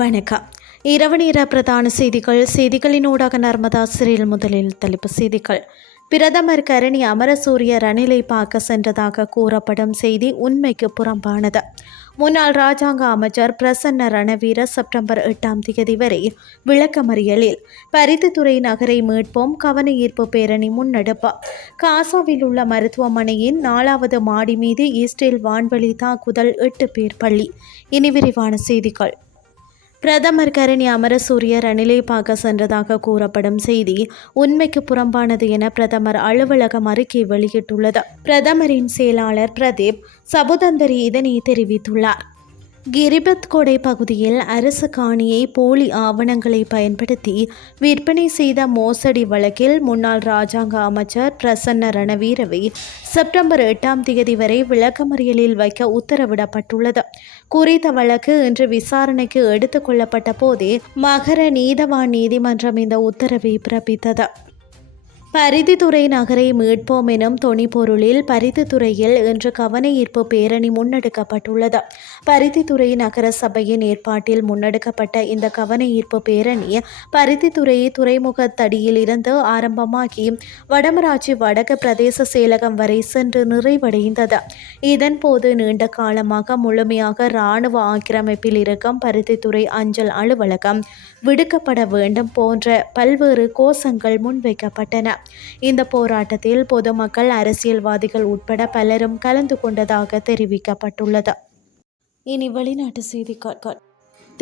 வணக்கம். இரவு நேர பிரதான செய்திகள். செய்திகளினூடாக நர்மதா சிறையில் முதலில் தலைப்பு செய்திகள். பிரதமர் கரணி அமரசூரிய ரணிலை பார்க்க சென்றதாக கூறப்படும் செய்தி உண்மைக்கு புறம்பானது. முன்னாள் ராஜாங்க அமைச்சர் பிரசன்ன ரணவீர செப்டம்பர் எட்டாம் தேதி வரை விளக்கமறியலில் பருத்தித்துறை நகரை மீட்போம் கவன ஈர்ப்பு பேரணி முன்னெடுப்பு. காசாவில் உள்ள மருத்துவமனையின் நாலாவது மாடி மீது இஸ்ரேல் வான்வழி தாக்குதல் எட்டு பேர் பள்ளி இனி விரிவான செய்திகள். பிரதமர் கரணி அமரசூரிய ரணிலை பார்க்க சென்றதாக கூறப்படும் செய்தி உண்மைக்கு புறம்பானது என பிரதமர் அலுவலகம் அறிக்கை வெளியிட்டுள்ளது. பிரதமரின் செயலாளர் பிரதீப் சபுதந்தரி இதனை தெரிவித்துள்ளார். கிரிபத் கொடை பகுதியில் அரசு காணியை போலி ஆவணங்களை பயன்படுத்தி விற்பனை செய்த மோசடி வழக்கில் முன்னாள் ராஜாங்க அமைச்சர் பிரசன்ன ரணவீரவை செப்டம்பர் எட்டாம் தேதி வரை விளக்கமறியலில் வைக்க உத்தரவிடப்பட்டுள்ளது. குறித்த வழக்கு இன்று விசாரணைக்கு எடுத்துக் கொள்ளப்பட்ட போதே மகர நீதவான் நீதிமன்றம் இந்த உத்தரவை பிறப்பித்தது. பரிதித்துறை நகரை மீட்போம் எனும் தொனிப்பொருளில் பரிதித்துறையில் இன்று கவன ஈர்ப்பு பேரணி முன்னெடுக்கப்பட்டுள்ளது. பரிதித்துறை நகர சபையின் ஏற்பாட்டில் முன்னெடுக்கப்பட்ட இந்த கவன ஈர்ப்பு பேரணி பருத்தித்துறை துறைமுக தடியில் இருந்து ஆரம்பமாகி வடமராட்சி வடக்கு பிரதேச செயலகம் வரை சென்று நிறைவடைந்தது. இதன்போது நீண்ட காலமாக முழுமையாக இராணுவ ஆக்கிரமிப்பில் இருக்கும் பருத்தித்துறை அஞ்சல் அலுவலகம் விடுக்கப்பட வேண்டும் போன்ற பல்வேறு கோஷங்கள் முன்வைக்கப்பட்டன. இந்த போராட்டத்தில் பொதுமக்கள் அரசியல்வாதிகள் உட்பட பலரும் கலந்து கொண்டதாக தெரிவிக்கப்பட்டுள்ளது. இனி வெளிநாட்டு செய்திகள்.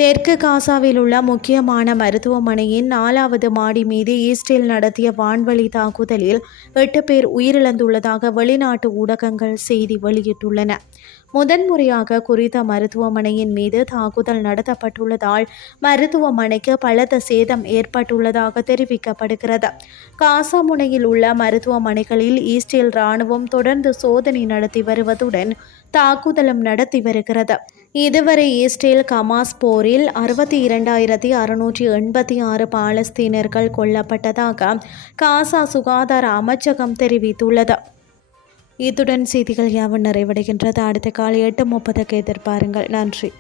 தெற்கு காசாவில் உள்ள முக்கியமான மருத்துவமனையின் நாலாவது மாடி மீது ஈஸ்டில் நடத்திய வான்வழி தாக்குதலில் எட்டு பேர் உயிரிழந்துள்ளதாக வெளிநாட்டு ஊடகங்கள் செய்தி வெளியிட்டுள்ளன. முதன்முறையாக குறித்த மருத்துவமனையின் மீது தாக்குதல் நடத்தப்பட்டுள்ளதால் மருத்துவமனைக்கு பலத்த சேதம் ஏற்பட்டுள்ளதாக தெரிவிக்கப்படுகிறது. காசா முனையில் உள்ள மருத்துவமனைகளில் ஈஸ்டில் இராணுவம் தொடர்ந்து சோதனை நடத்தி வருவதுடன் தாக்குதலும் நடத்தி வருகிறது. இதுவரை ஈஸ்டில் கமாஸ் போரில் அறுபத்தி இரண்டாயிரத்தி அறுநூற்றி எண்பத்தி ஆறு பாலஸ்தீனர்கள் கொல்லப்பட்டதாக காசா சுகாதார அமைச்சகம் தெரிவித்துள்ளது. இத்துடன் செய்திகள் யாவும் நிறைவடைகின்றது. அடுத்த காலை எட்டு முப்பதுக்கு எதிர்பாருங்கள். நன்றி.